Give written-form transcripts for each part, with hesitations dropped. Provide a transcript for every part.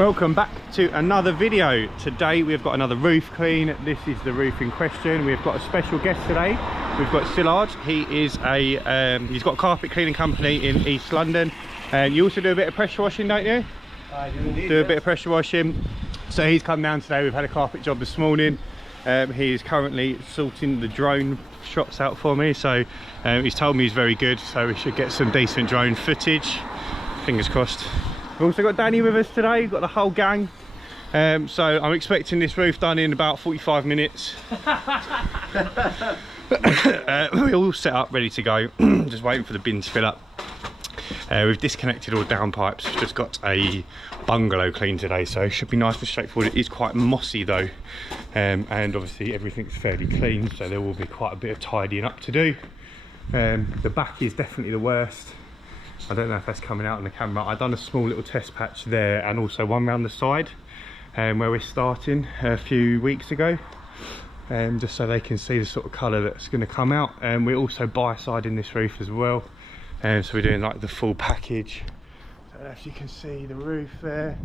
Welcome back to another video. Today we've got another roof clean. This is the roof in question. We've got a special guest today. We've got Szilard. He is he's got a carpet cleaning company in East London. And you also do a bit of pressure washing, don't you? I do indeed. Do a bit of pressure washing. So he's come down today. We've had a carpet job this morning. He is currently sorting the drone shots out for me. So he's told me he's very good. So we should get some decent drone footage. Fingers crossed. We've also got Danny with us today. We've got the whole gang. So I'm expecting this roof done in about 45 minutes. We're all set up, ready to go. Just waiting for the bin to fill up. We've disconnected all downpipes. We've just got a bungalow clean today, so it should be nice and straightforward. It is quite mossy though, and obviously everything's fairly clean, so there will be quite a bit of tidying up to do. The back is definitely the worst. I don't know if that's coming out on the camera. I've done a small little test patch there and also one round the side where we're starting a few weeks ago, just so they can see the sort of colour that's going to come out. And we're also biociding this roof as well, so we're doing like the full package. So as you can see, the roof there.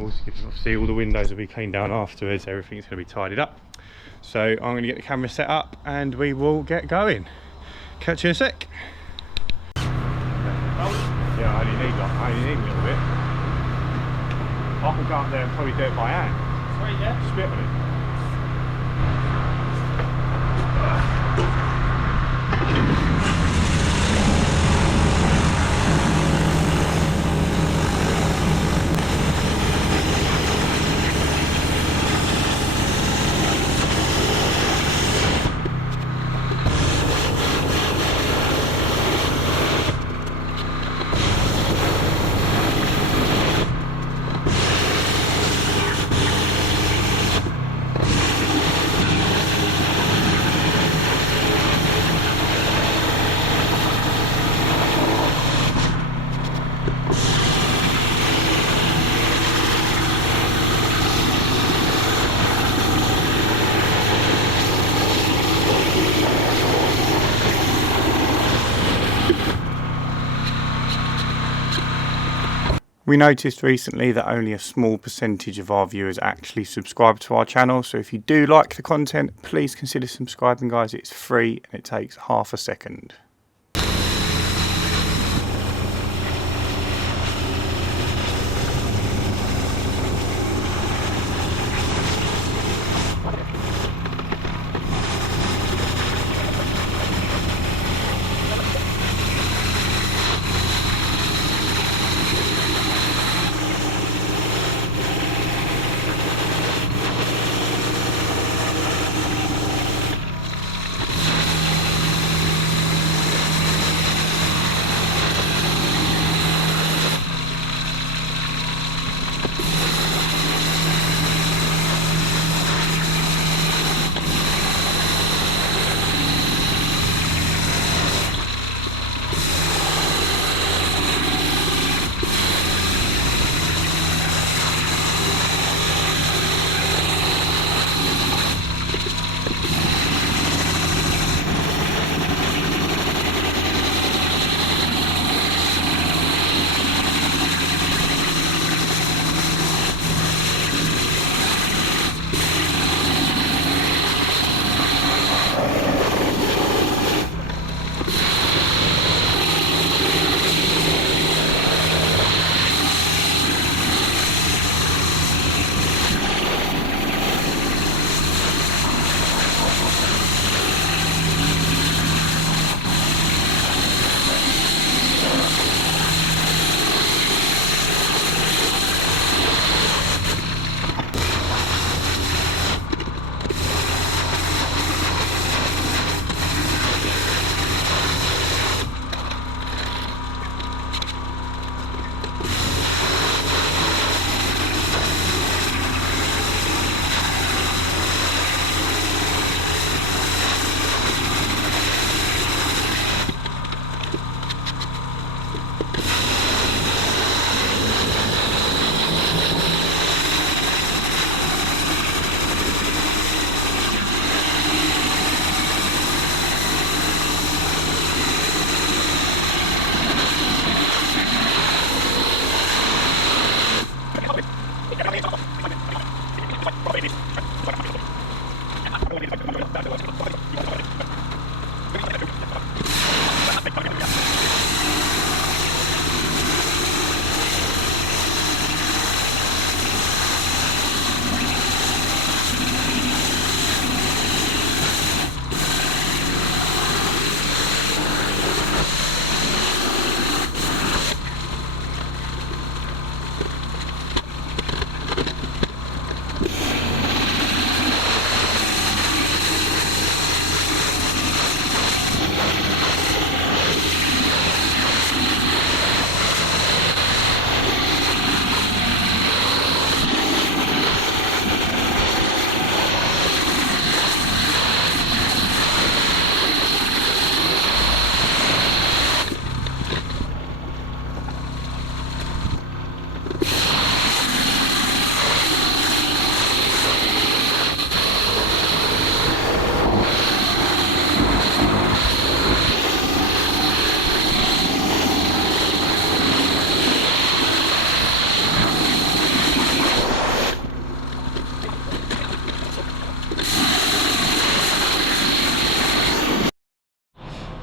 Also, obviously all the windows will be cleaned down afterwards. Everything's going to be tidied up. So I'm going to get the camera set up and we will get going. Catch you in a sec. Yeah, I only need a little bit. I can go up there and probably do it by hand. Sweet, yeah? Spit on it. We noticed recently that only a small percentage of our viewers actually subscribe to our channel, so if you do like the content, please consider subscribing, guys. It's free and it takes half a second.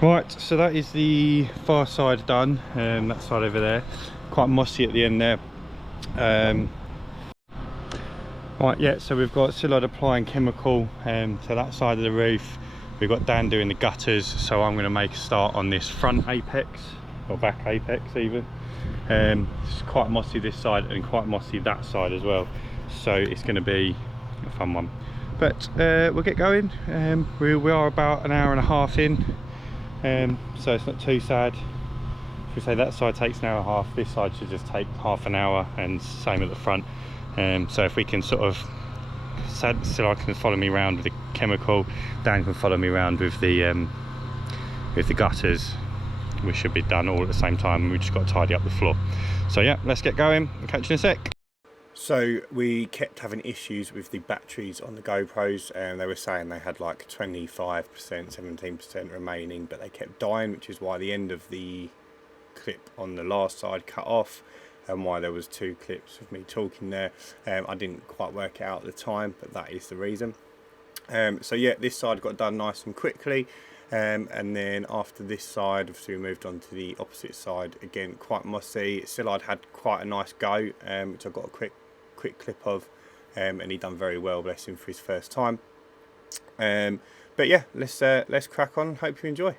Right, so that is the far side done, that side over there. Quite mossy at the end there. Right, yeah, so we've got Szilard applying chemical to that side of the roof. We've got Dan doing the gutters, so I'm going to make a start on this front apex, or back apex even. It's quite mossy this side and quite mossy that side as well, so it's going to be a fun one. But we'll get going. We are about an hour and a half in. So it's not too sad. If we say that side takes an hour and a half, this side should just take half an hour, and same at the front. So if we can sort of, Szilard can follow me around with the chemical, Dan can follow me around with the gutters, we should be done all at the same time. We just got to tidy up the floor. So yeah, let's get going. I'll catch you in a sec. So we kept having issues with the batteries on the GoPros, and they were saying they had like 25%, 17% remaining, but they kept dying, which is why the end of the clip on the last side cut off, and why there was 2 clips of me talking there. I didn't quite work it out at the time, but that is the reason. So yeah, this side got done nice and quickly, and then after this side, obviously we moved on to the opposite side. Again, quite mossy. Szilard had quite a nice go, which I got a quick clip of, and he done very well, bless him, for his first time. But yeah, let's crack on. Hope you enjoy.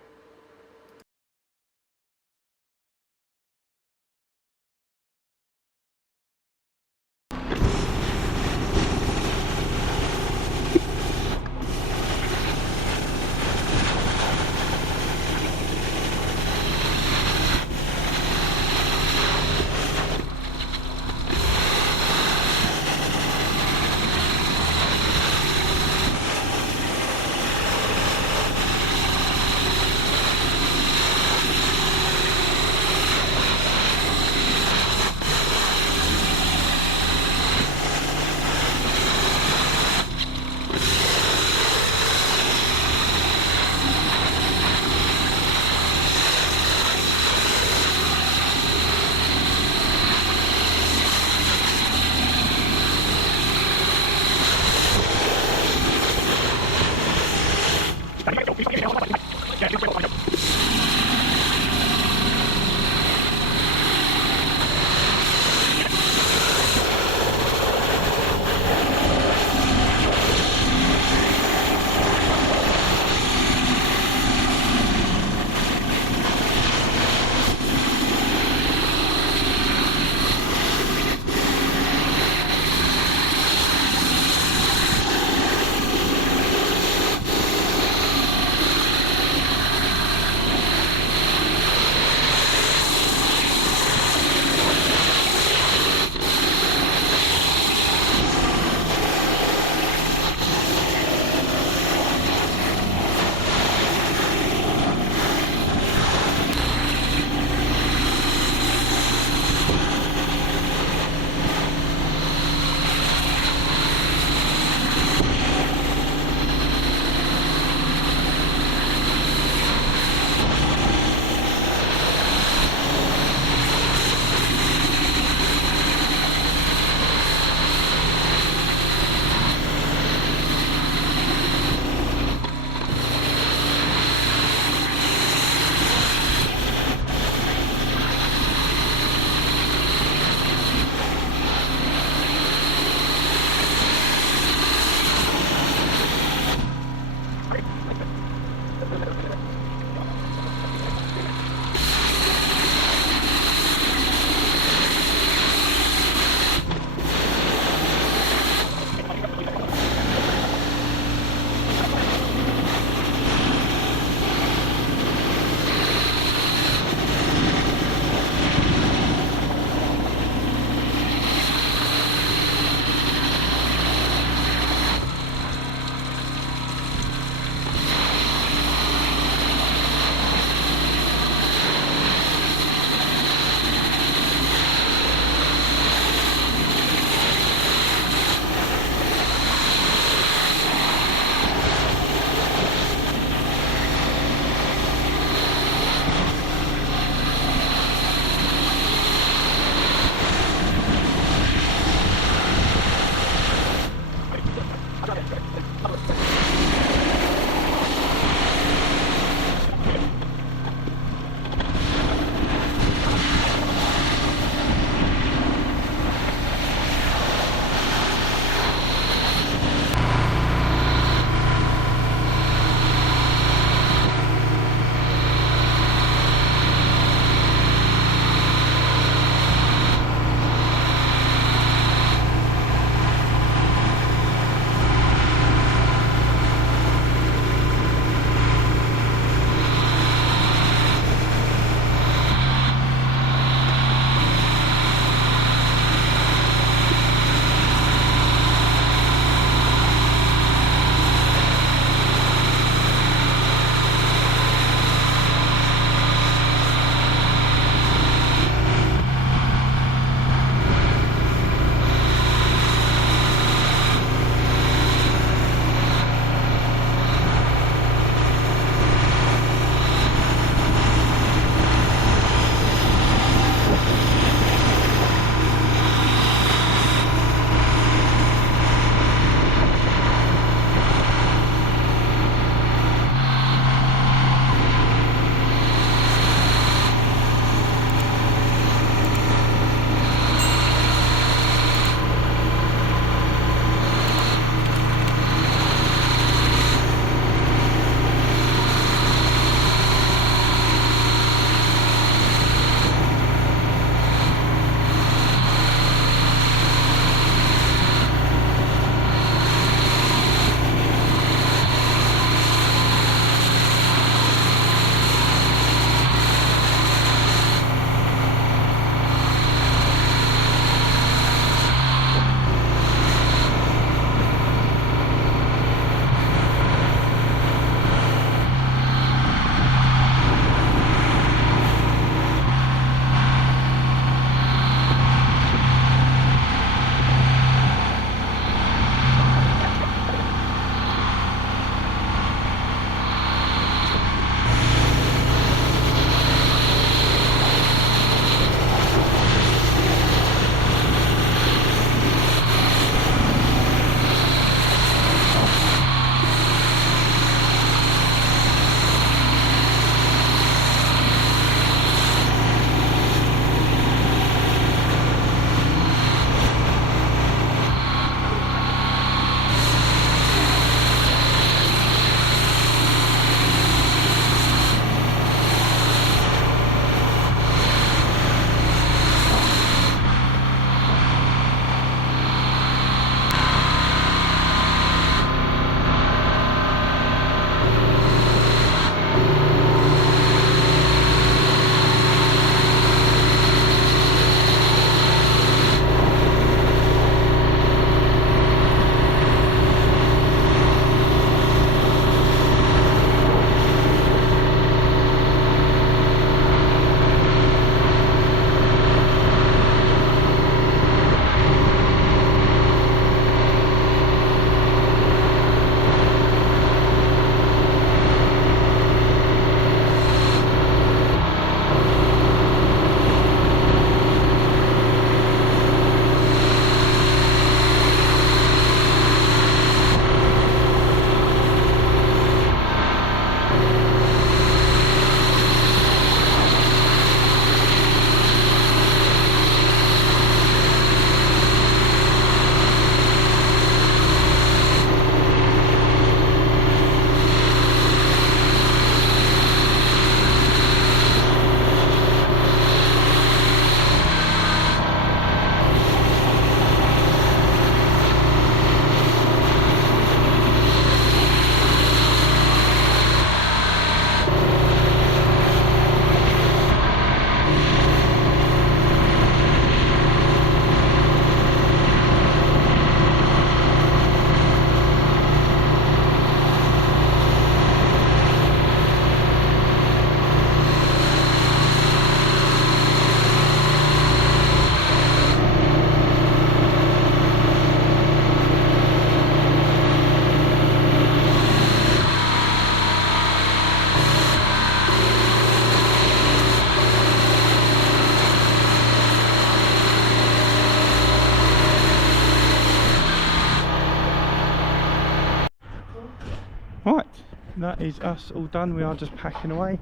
that is us all done. We are just packing away.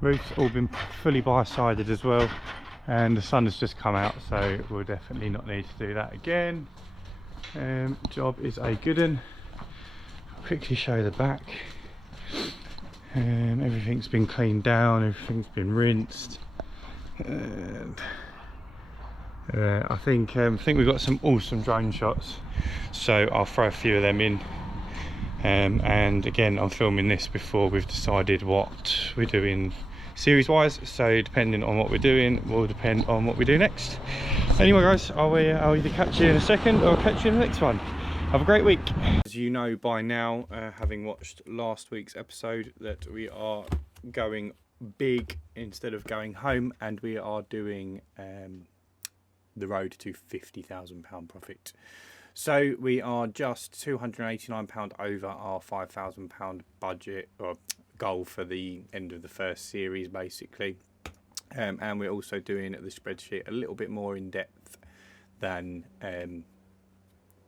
Roof's all been fully biocided as well, and the sun has just come out, so we'll definitely not need to do that again. Job is a good one. I'll quickly show the back. Everything's been cleaned down, everything's been rinsed, and I think we've got some awesome drone shots, so I'll throw a few of them in. And again, I'm filming this before we've decided what we're doing series wise, so depending on what we're doing will depend on what we do next. Anyway guys, I'll either catch you in a second or I'll catch you in the next one. Have a great week. As you know by now, having watched last week's episode, that we are going big instead of going home, and we are doing the road to £50,000 profit. So we are just £289 over our £5,000 budget or goal for the end of the first series, basically. And we're also doing the spreadsheet a little bit more in depth than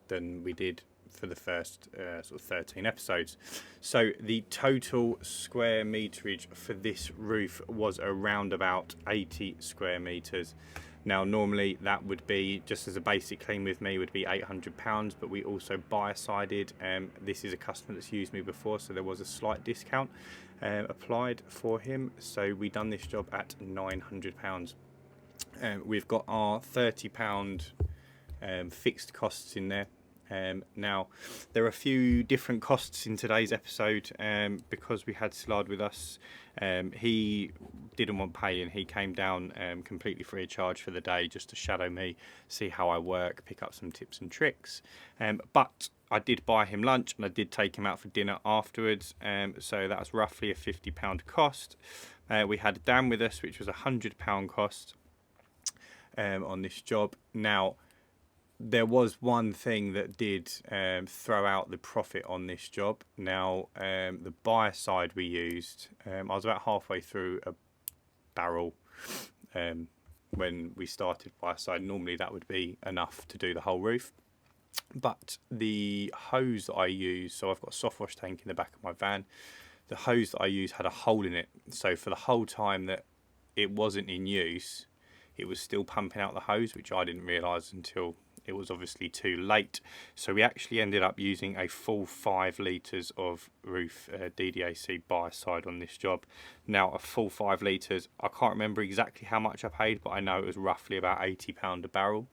we did for the first sort of 13 episodes. So the total square meterage for this roof was around about 80 square meters. Now normally that would be, just as a basic clean with me, would be £800, but we also biocided. This is a customer that's used me before, so there was a slight discount applied for him, so we done this job at £900. We've got our £30 fixed costs in there. Now there are a few different costs in today's episode, because we had Szilard with us. He didn't want paying. He came down completely free of charge for the day, just to shadow me, see how I work, pick up some tips and tricks. But I did buy him lunch, and I did take him out for dinner afterwards, so that was roughly a £50 cost. We had Dan with us, which was a £100 cost on this job. Now there was one thing that did throw out the profit on this job. Now the Biocide we used, I was about halfway through a barrel when we started Biocide. Normally that would be enough to do the whole roof, but the hose that I use, so I've got a soft wash tank in the back of my van, the hose that I use had a hole in it, so for the whole time that it wasn't in use, it was still pumping out the hose, which I didn't realise until it was obviously too late. So we actually ended up using a full 5 litres of roof DDAC Biocide on this job. Now a full 5 litres, I can't remember exactly how much I paid, but I know it was roughly about £80 a barrel.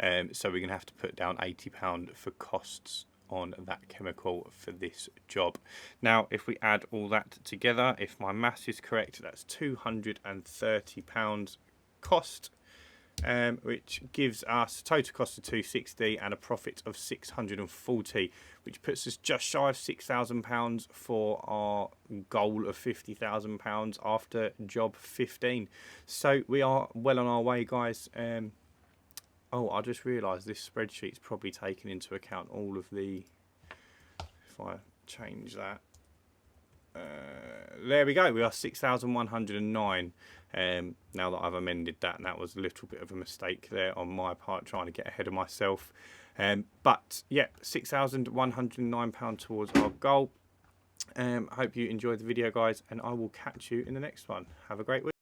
So we're going to have to put down £80 for costs on that chemical for this job. Now if we add all that together, if my maths is correct, that's £230 cost, which gives us a total cost of £260 and a profit of £640, which puts us just shy of £6,000 for our goal of £50,000 after job 15. So we are well on our way, guys. Oh, I just realised this spreadsheet's probably taken into account all of the, if I change that, there we go, we are 6,109 now that I've amended that, and that was a little bit of a mistake there on my part, trying to get ahead of myself. But yeah, £6,109 towards our goal. I hope you enjoyed the video, guys, and I will catch you in the next one. Have a great week.